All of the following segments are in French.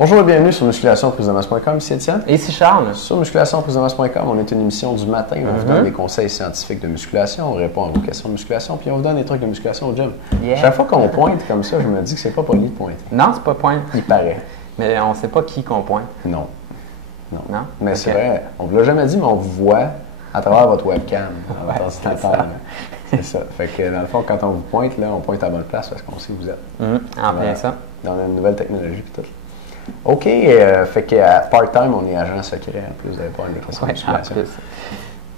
Bonjour et bienvenue sur musculationprisemasse.com, ici Étienne. Et ici Charles. Sur musculationprisemasse.com, on est une émission du matin où on vous donne des conseils scientifiques de musculation, on répond à vos questions de musculation, puis on vous donne des trucs de musculation au gym. Yeah. Chaque fois qu'on pointe comme ça, je me dis que c'est pas poli de pointer. Non, c'est pas point. Il paraît. Mais on sait pas qui qu'on pointe. Non. Non? Mais Ok. c'est vrai, on vous l'a jamais dit, mais on vous voit à travers votre webcam. Ouais, C'est ça. C'est ça. Fait que dans le fond, quand on vous pointe, là, on pointe à la bonne place parce qu'on sait où vous êtes. En plein ça. Dans la nouvelle technologie et tout. OK, fait que part-time, on est agent secret. En plus, vous allez pas une question de Ouais, en musculation. plus.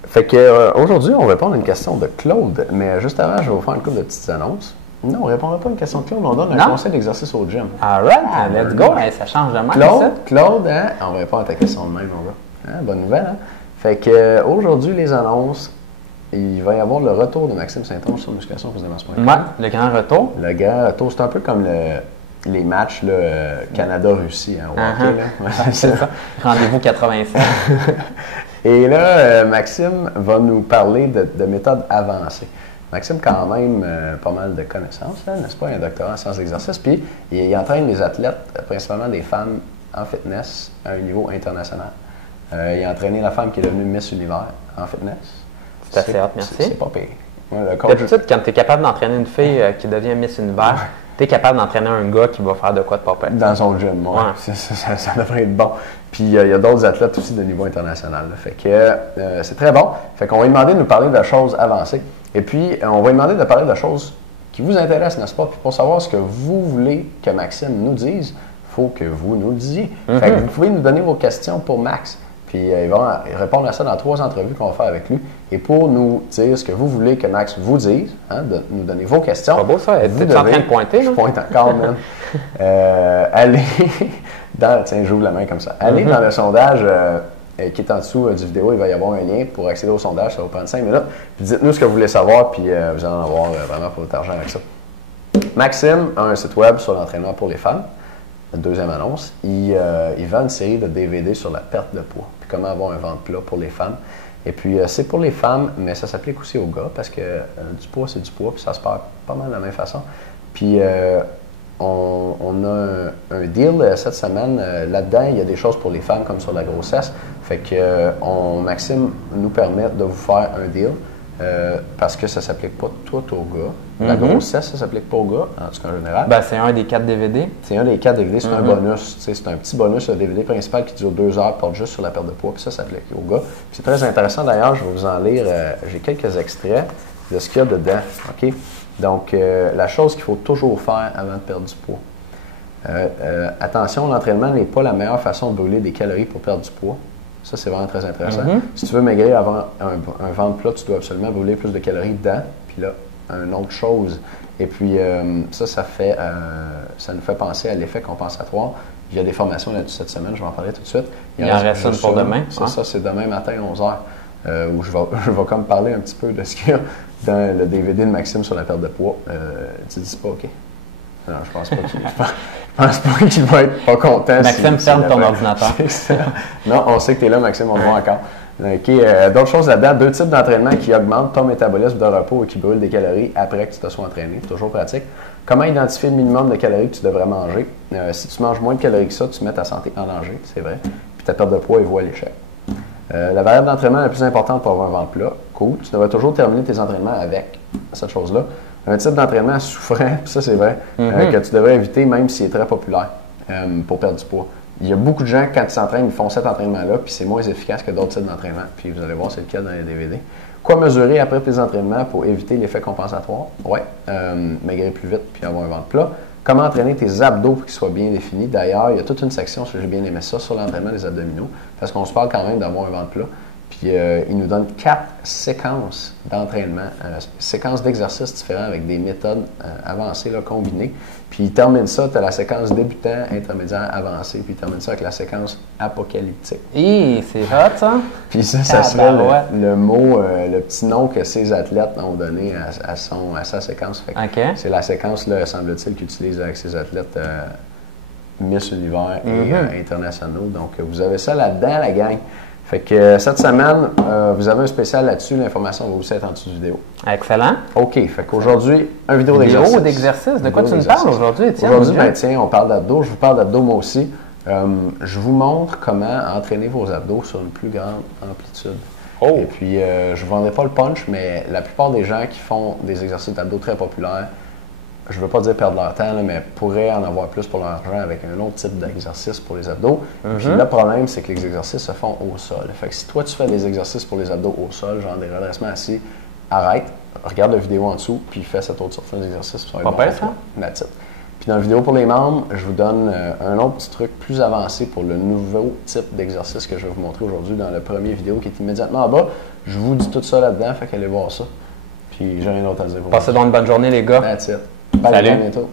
Fait que aujourd'hui, on va répondre à une question de Claude, mais juste avant, je vais vous faire une couple de petites annonces. Non, on ne répondra pas à une question de Claude, on donne un Non? conseil d'exercice au gym. Alright, let's go. Hey, ça change de même, ça. Claude, hein? On va répondre à ta question de même, mon gars. Hein, bonne nouvelle, hein? Fait que aujourd'hui, les annonces, il va y avoir le retour de Maxime Saint-Onge sur musculation.com. Ouais, le grand retour. Le grand retour, c'est un peu comme les matchs là, Canada-Russie, hein, au hockey, là. Ouais, C'est ça. Rendez-vous 87. Et là, Maxime va nous parler de méthodes avancées. Maxime, quand même, pas mal de connaissances, hein, n'est-ce pas? Un doctorat en sciences d'exercice. Puis, il entraîne les athlètes, principalement des femmes en fitness, à un niveau international. Il a entraîné la femme qui est devenue Miss Univers en fitness. C'est assez hot, merci. C'est pas pire. Ouais, le coach, D'habitude, quand tu es capable d'entraîner une fille qui devient Miss Univers, tu es capable d'entraîner un gars qui va faire de quoi de pas pire. dans son gym, ouais. Ouais. Ça devrait être bon. Puis il y a d'autres athlètes aussi de niveau international. Là. Fait que c'est très bon. Fait qu'on va lui demander de nous parler de choses avancées. Et puis, on va lui demander de parler de choses qui vous intéressent, n'est-ce pas? Puis pour savoir ce que vous voulez que Maxime nous dise, il faut que vous nous le disiez. Fait que vous pouvez nous donner vos questions pour Max. Puis il va répondre à ça dans 3 entrevues qu'on va faire avec lui. Et pour nous dire ce que vous voulez que Max vous dise, hein, de nous donner vos questions. Pas beau ça, t'es en train de pointer, Je là? pointe encore, man. Allez dans, tiens, j'ouvre la main comme ça. Allez dans le sondage qui est en dessous du vidéo, il va y avoir un lien pour accéder au sondage, ça va prendre 5 minutes. Puis dites-nous ce que vous voulez savoir, puis vous allez en avoir vraiment pour votre argent avec ça. Maxime a un site web sur l'entraînement pour les femmes. Deuxième annonce, il vend une série de DVD sur la perte de poids, puis comment avoir un ventre plat pour les femmes. Et puis, c'est pour les femmes, mais ça s'applique aussi aux gars, parce que du poids, c'est du poids, puis ça se perd pas mal de la même façon. Puis, on a un deal cette semaine. Là-dedans, il y a des choses pour les femmes, comme sur la grossesse. Fait que Maxime nous permet de vous faire un deal. Parce que ça ne s'applique pas tout aux gars. La grossesse, ça ne s'applique pas aux gars, en tout cas en général. Ben, c'est un des 4 DVD. C'est un des 4 DVD, c'est un bonus. C'est un petit bonus, le DVD principal qui dure 2 heures, porte juste sur la perte de poids, puis ça s'applique aux gars. Puis c'est très intéressant d'ailleurs, je vais vous en lire, j'ai quelques extraits de ce qu'il y a dedans. OK? Donc, la chose qu'il faut toujours faire avant de perdre du poids. Attention, l'entraînement n'est pas la meilleure façon de brûler des calories pour perdre du poids. Ça, c'est vraiment très intéressant. Si tu veux maigrir avant un ventre plat, tu dois absolument brûler plus de calories dedans. Puis là, une autre chose. Et puis, ça nous fait penser à l'effet compensatoire. Il y a des formations là-dessus cette semaine, je vais en parler tout de suite. Il en reste une pour demain. C'est ça, c'est demain matin, 11h, où je vais comme parler un petit peu de ce qu'il y a dans le DVD de Maxime sur la perte de poids. Tu dis pas, OK? Non, je pense pas qu'il va être pas content. Maxime, ferme ton ordinateur. Non, on sait que tu es là, Maxime, on le voit encore. Okay, d'autres choses là-dedans, 2 types d'entraînement qui augmentent ton métabolisme de repos et qui brûlent des calories après que tu te sois entraîné. C'est toujours pratique. Comment identifier le minimum de calories que tu devrais manger? Si tu manges moins de calories que ça, tu mets ta santé en danger, c'est vrai. Puis ta perte de poids est vouée à l'échec. La variable d'entraînement la plus importante pour avoir un ventre plat, cool. Tu devrais toujours terminer tes entraînements avec cette chose-là. Un type d'entraînement souffrant, puis ça c'est vrai, que tu devrais éviter même s'il est très populaire pour perdre du poids. Il y a beaucoup de gens, quand ils s'entraînent, ils font cet entraînement-là, puis c'est moins efficace que d'autres types d'entraînement. Puis vous allez voir, c'est le cas dans les DVD. Quoi mesurer après tes entraînements pour éviter l'effet compensatoire? Oui, maigrir plus vite puis avoir un ventre plat. Comment entraîner tes abdos pour qu'ils soient bien définis? D'ailleurs, il y a toute une section, j'ai bien aimé ça, sur l'entraînement des abdominaux, parce qu'on se parle quand même d'avoir un ventre plat. Puis il nous donne 4 séquences d'entraînement, séquences d'exercices différents avec des méthodes avancées là, combinées. Puis il termine ça, tu as la séquence débutant, intermédiaire, avancé, puis il termine ça avec la séquence apocalyptique. Hi, c'est hot, ça? Puis ça serait le mot, le petit nom que ces athlètes ont donné à sa séquence. C'est la séquence, là, semble-t-il, qu'ils utilisent avec ces athlètes Miss Univers et internationaux. Donc, vous avez ça là-dedans, la gang. Fait que cette semaine, vous avez un spécial là-dessus. L'information va aussi être en dessous de vidéo. Excellent. OK. Fait qu'aujourd'hui, une vidéo d'exercice. Vidéo d'exercice. De quoi tu nous parles aujourd'hui, Étienne? Aujourd'hui, tiens, on parle d'abdos. Je vous parle d'abdos moi aussi. Je vous montre comment entraîner vos abdos sur une plus grande amplitude. Oh! Et puis, je ne vendrai pas le punch, mais la plupart des gens qui font des exercices d'abdos très populaires, je ne veux pas dire perdre leur temps, là, mais pourraient en avoir plus pour leur argent avec un autre type d'exercice pour les abdos. Puis le problème, c'est que les exercices se font au sol. Fait que si toi, tu fais des exercices pour les abdos au sol, genre des redressements assis, arrête, regarde la vidéo en dessous, puis fais cette autre sorte d'exercice. Pas pire, ça? That's it. Puis dans la vidéo pour les membres, je vous donne un autre petit truc plus avancé pour le nouveau type d'exercice que je vais vous montrer aujourd'hui dans la première vidéo qui est immédiatement en bas. Je vous dis tout ça là-dedans, fait qu'allez voir ça. Puis j'ai rien d'autre à dire. Passez donc une bonne journée, les gars. That's it. Bye, Salut. à bientôt.